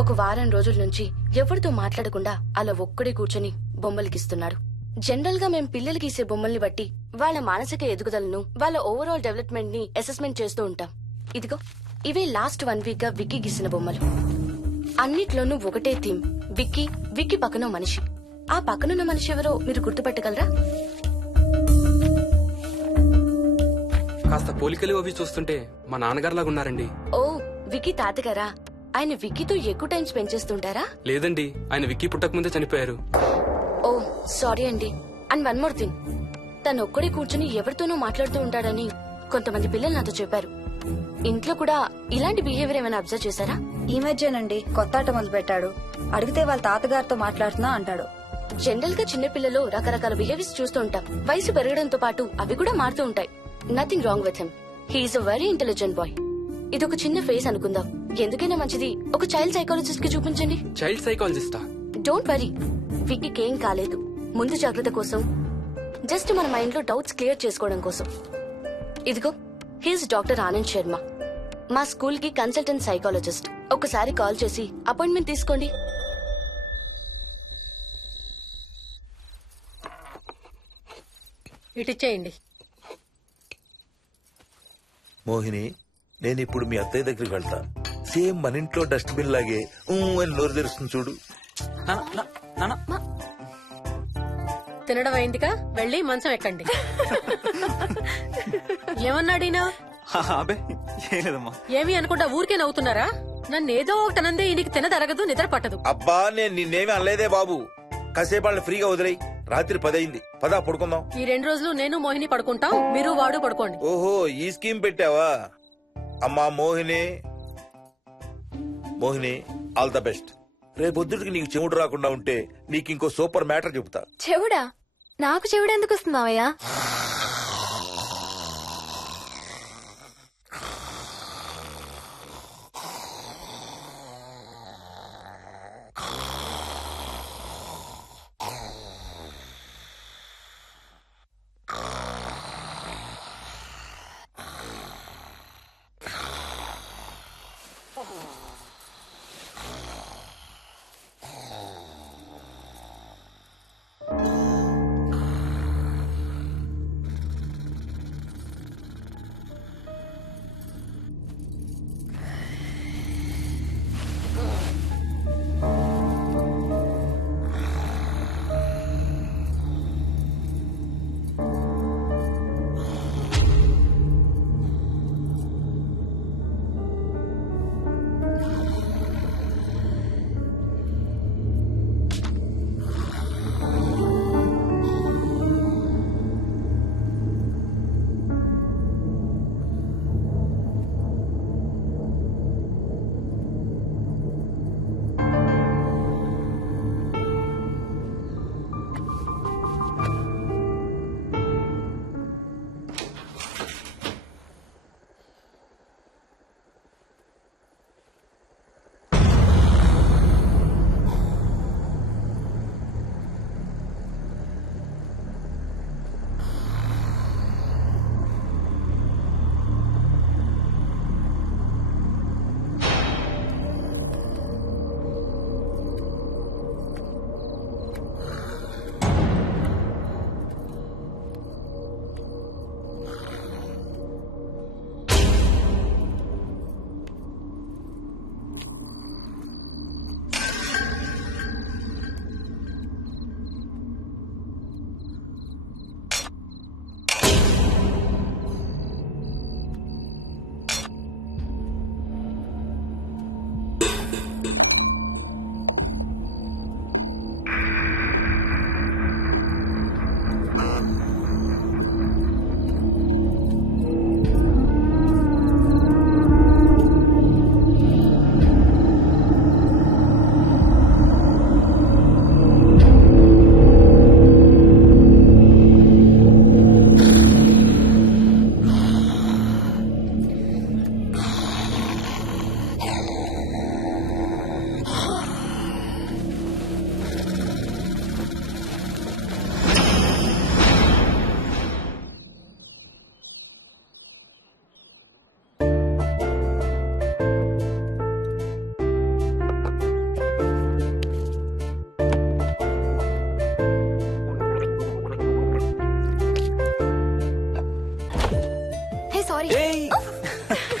ఒక వారం రోజుల నుంచి ఎవరితో మాట్లాడకుండా అలా ఒక్కడే కూర్చొని బొమ్మలు గీస్తున్నాడు. జనరల్ గా మేం పిల్లలు గీసే బొమ్మల్ని బట్టి వాళ్ళ మానసిక ఎదుగుదలను, వాళ్ళ ఓవరాల్ డెవలప్మెంట్ ని అసెస్మెంట్ చేస్తూ ఉంటాం. ఇదిగో ఇవే లాస్ట్ 1 వీక్ గా విక్కీ గీసిన బొమ్మలు. అన్నిట్లోనూ ఒకటే థీమ్, విక్కీ, విక్కీ పక్కన మనిషి. ఆ పక్కనున్న మనిషి ఎవరో మీరు గుర్తుపట్టగలరా? కాస్త పోలికలు అవి చూస్తుంటే మా నాన్నగారులాగా ఉన్నారండి. ఓ, విక్కీ తాతగారా? ఆయన విక్కీతో ఎక్కువ టైం స్పెండ్ చేస్తుంటారా? లేదండి, ఆయన విక్కీ పుట్టక ముందే చనిపోయారు. ఓ సారీ అండి. అండ్ 1 మోర్ థింగ్, తను ఒక్కడే కూర్చుని ఎవరితోనూ మాట్లాడుతూ ఉంటాడని కొంతమంది పిల్లలు నాతో చెప్పారు. ఇంట్లో కూడా ఇలాంటి బిహేవియర్ ఏమైనా అబ్జర్వ్ చేశారా? ఈ మధ్యనండి కొత్త ఆట మొదలు పెట్టాడు. అడిగితే వాళ్ళ తాతగారితో మాట్లాడుతున్నా అంటాడు. జనరల్ గా చిన్నపిల్లలు రకరకాల బిహేవియర్స్ చూస్తూ ఉంటాం. వయసు పెరగడంతో పాటు అవి కూడా మారుతూ ఉంటాయి. Nothing wrong with him. He's a very intelligent boy. ఇది ఒక చిన్న ఫేస్ అనుకుందాం. ఎందుకైనా మంచిది ఒక చైల్డ్ సైకాలజిస్ట్ కి చూపించండి. చైల్డ్ సైకాలజిస్టా? డోంట్ వరీ, విక్కీకి ఏం కాలేదు. ముందు జాగ్రత్త కోసం, జస్ట్ మన మైండ్ లో డౌట్స్ క్లియర్ చేసుకోవడం కోసం. ఇదిగో హీస్ డాక్టర్ ఆనంద్ శర్మ, మా స్కూల్ కి కన్సల్టెంట్ సైకాలజిస్ట్. ఒకసారి కాల్ చేసి అపాయింట్మెంట్ తీసుకోండి. ఇటిచ్చేయండి. మోహిని, నేను ఇప్పుడు మీ అత్తయ్య దగ్గరికి వెళ్తా. సేమ్ మన ఇంట్లో డస్ట్బిన్ లాగే అని నోరు తెరుస్తుంది చూడు. తినడం అయిందిగా, వెళ్ళి మంచం ఎక్కండి. ఏమన్నాడీనా? ఏమి అనుకుంటా ఊరికే నవ్వుతున్నారా? నన్నేదో ఒకటి అనందే ఈయనకి తినదరగదు, నిద్ర పట్టదు. అబ్బా, నేను నిన్నేమి అనలేదే బాబు. కాసేపు వాళ్ళని ఫ్రీగా వదిలేయి. రాత్రి 10 అయింది, పదా పడుకుందాం. ఈ 2 రోజులు నేను మోహిని పడుకుంటాం, మీరు వాడు పడుకోండి. ఓహో, ఈ స్కీమ్ పెట్టావా? అమ్మా Mohini, Mohini, all the best. రేపొద్దుటికి నీకు చెవుడు రాకుండా ఉంటే నీకు ఇంకో సూపర్ మ్యాటర్ చెబుతా. చెవుడా? నాకు చెవుడు ఎందుకు వస్తున్నావయ్యా?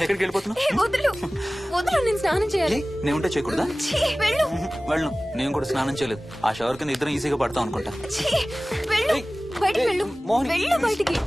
ఎక్కడికి వెళ్ళిపోతున్నావు? వదులు వదులు, నేను స్నానం చేయాలి. నేను ఉంటే చేయకూడదా? ఛీ, వెళ్ళు. వెళ్ళు. నేను కూడా స్నానం చేయలేదు. ఆ షవర్ కింద ఇద్దరం ఈజీగా పడతాం అనుకుంటా. ఛీ, వెళ్ళు. బయటికి వెళ్ళు. మోహిని. వెళ్ళు బయటికి.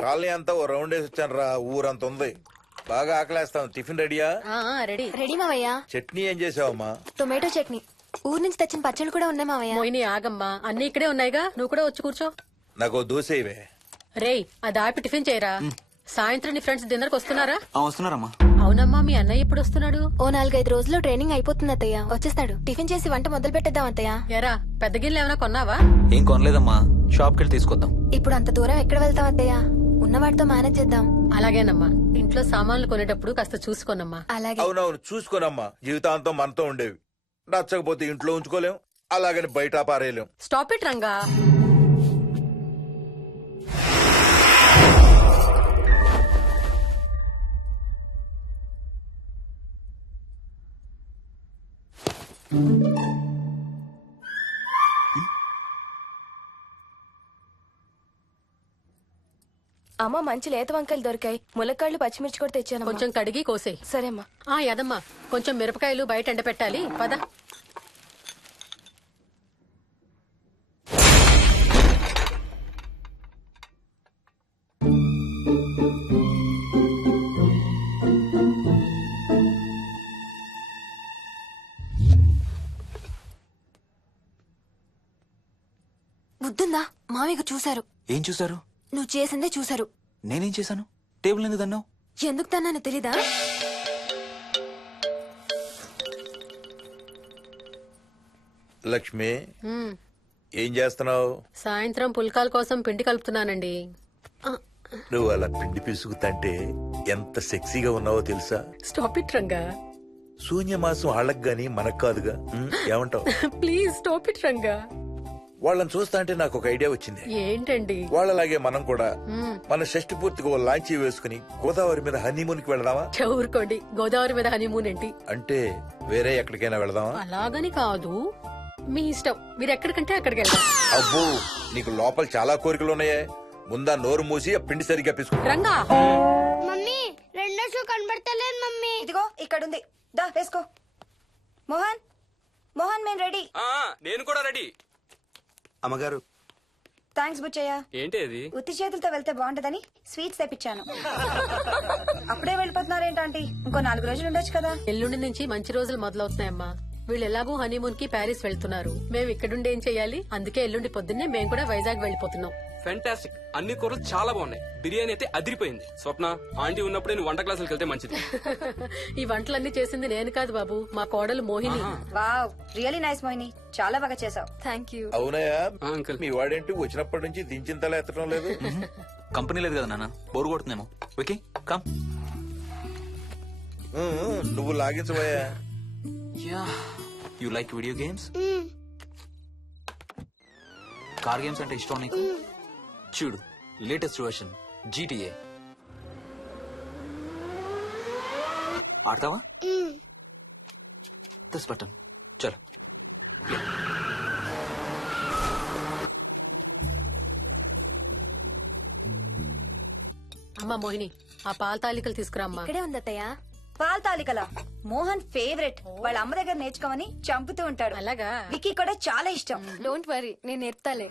కాలనీ అంతా ఓ రౌండ్ వేసి వచ్చాను రా. ఊరంత ఉంది. బాగా ఆకలేస్తాం. టిఫిన్ రెడీయా? రెడీ. రెడీ మావయ్య. చట్నీ ఏం చేసావమ్మా? టొమాటో చట్నీ. ఊరు నుంచి తెచ్చిన పచ్చళ్ళు కూడా ఉన్నాయి మావయ్య. మోహిని ఆగమ్మా, అన్ని ఇక్కడే ఉన్నాయిగా, నువ్వు కూడా వచ్చి కూర్చో. నాకు దోశ ఇవే. రేయ్, అది ఆపి టిఫిన్ చేయరా. సాయంత్రం నీ ఫ్రెండ్స్ డిన్నర్ కి వస్తున్నారా? వస్తున్నారమ్మా. అవునమ్మా, మీ అన్నయ్య ఎప్పుడు వస్తున్నాడు? ఓ 4-5 రోజుల్లో ట్రైనింగ్ అయిపోతుంది అత్తయ్య. వచ్చేస్తాడు. టిఫిన్ చేసి వంట మొదలు పెట్టేద్దాం అత్తయ్య. ఎరా, పెద్ద గిన్నెలు ఏమైనా కొన్నావా? ఏం కొనలేదమ్మా. షాప్ కెళ్ళి తీసుకొద్దాం. ఇప్పుడు అంత దూరం ఎక్కడ వెళ్తాం అత్తయ్య? ఉన్న వాటితో మేనేజ్ చేద్దాం. అలాగేనమ్మా, ఇంట్లో సామాన్లు కొనేటప్పుడు కాస్త చూసుకోనమ్మా. అలాగే. అవునవును, చూసుకోనమ్మా. జీవితాంతం మనతో ఉండేవి. నచ్చకపోతే ఇంట్లో ఉంచుకోలేం, అలాగని బయట పారేయలేం. Stop it Ranga. అమ్మ, మంచి లేత వంకాయలు దొరికాయి. ములక్కాళ్ళు, పచ్చిమిర్చి కూడా తెచ్చాను. కొంచెం కడిగి కోసేయ్. సరేమ్మా. యదమ్మా, కొంచెం మిరపకాయలు బయట ఎండపెట్టాలి. పద. బుద్ధుందా? మామయ్య చూశారు. ఏం చూసారు? నువ్వు చేసిందే చూశారు. నేనేం చేశాను? టేబుల్ ఎందుకు దన్నావు? ఎందుకు తన్నాను తెలీదా? లక్ష్మి, ఏం చేస్తున్నావు? సాయంత్రం పుల్కాల కోసం పిండి కలుపుతున్నానండి. నువ్వు అలా పిండి పిసుకుతంటే ఎంత సెక్సీగా ఉన్నావో తెలుసా? Stop it Ranga. శూన్యమాసం వాళ్ళకి గాని మనకు కాదుగా. ఏమంటావు? Please stop it Ranga. వాళ్ళని చూస్తా అంటే నాకు ఒక ఐడియా వచ్చింది. ఏంటండి? వాళ్ళలాగే మనం కూడా మన షష్టి పూర్తిగా ఓ లాంచీ వేసుకుని గోదావరి మీద హనీమూన్ కి వెళదామా? ఊరుకోండి, గోదావరి మీద హనీమూన్ ఏంటి? అంటే వేరే ఎక్కడికైనా వెళదామా? అలాగని కాదు, మీ ఇష్టం. మీరు ఎక్కడికంటే అక్కడికి వెళ్దాం. అబ్బో, నీకు లోపల చాలా కోరికలు ఉన్నాయే. ముందా నోరు మూసి ఆ పిండి సరిగ్గా పిసుకు. రంగా. మమ్మీ, రెండో షూ కనబడతలేదు మమ్మీ. ఇదిగో ఇక్కడుంది, దా వేసుకో. మోహన్, మోహన్, మేము రెడీ. నేను కూడా రెడీ. అమ్మగారు, థ్యాంక్స్ బుచ్చయ్య. ఏంటి అది? ఉత్తి చేతులతో వెళ్తే బాగుంటదని స్వీట్స్ తెప్పించాను. అప్పుడే వెళ్ళిపోతున్నారేంటి? ఇంకో 4 రోజులు ఉండొచ్చు కదా. ఎల్లుండి నుంచి మంచి రోజులు మొదలవుతున్నాయమ్మా. వీళ్ళు ఎలాగూ హనీమూన్ కి ప్యారిస్ వెళ్తున్నారు. మేము ఇక్కడుండి ఏం చెయ్యాలి? అందుకే ఎల్లుండి పొద్దున్నే మేము కూడా వైజాగ్ వెళ్ళిపోతున్నాం. ఫెంటాస్టిక్. అన్ని కూరలు చాలా బాగున్నాయి. బిర్యానీ అయితే అదిరిపోయింది. స్వప్న, ఆంటీ ఉన్నప్పుడే నువ్వు వంట క్లాసులకు వెళ్తే మంచిది. ఈ వంటలన్నీ చేసింది నేను కాదు బాబు, మా కోడలు Mohini. Wow, really nice Mohini, చాలా బాగా చేసావు. Thank you. అవునయ్యా, అంకుల్. మీ వాడేంటి వచ్చినప్పటి నుంచి దించిన తల ఎత్తడం లేదు? కంపెనీ లేదు కదా నాన్న, బోరు కొడుతుందేమో. Okay come. నువ్వు లాగించబోయా? You like video games? Car games అంటే ఇష్టం నీకు? చూడు, లేటెస్ట్ వర్షన్ GTA. ఆడతావా దిస్ బటన్ చలో అమ్మా మోహిని ఆ పాల తాలికలు తీసుకురామ్మా. ఇక్కడే ఉంది అత్తయ్య. పాల్ తాలికల మోహన్ ఫేవరెట్. వాళ్ళ అమ్మ దగ్గర నేర్చుకోమని చంపుతూ ఉంటాడు. అలాగా విక్కీ కూడా చాలా ఇష్టం. డోంట్ వరీ, నేను నేర్పుతాలే.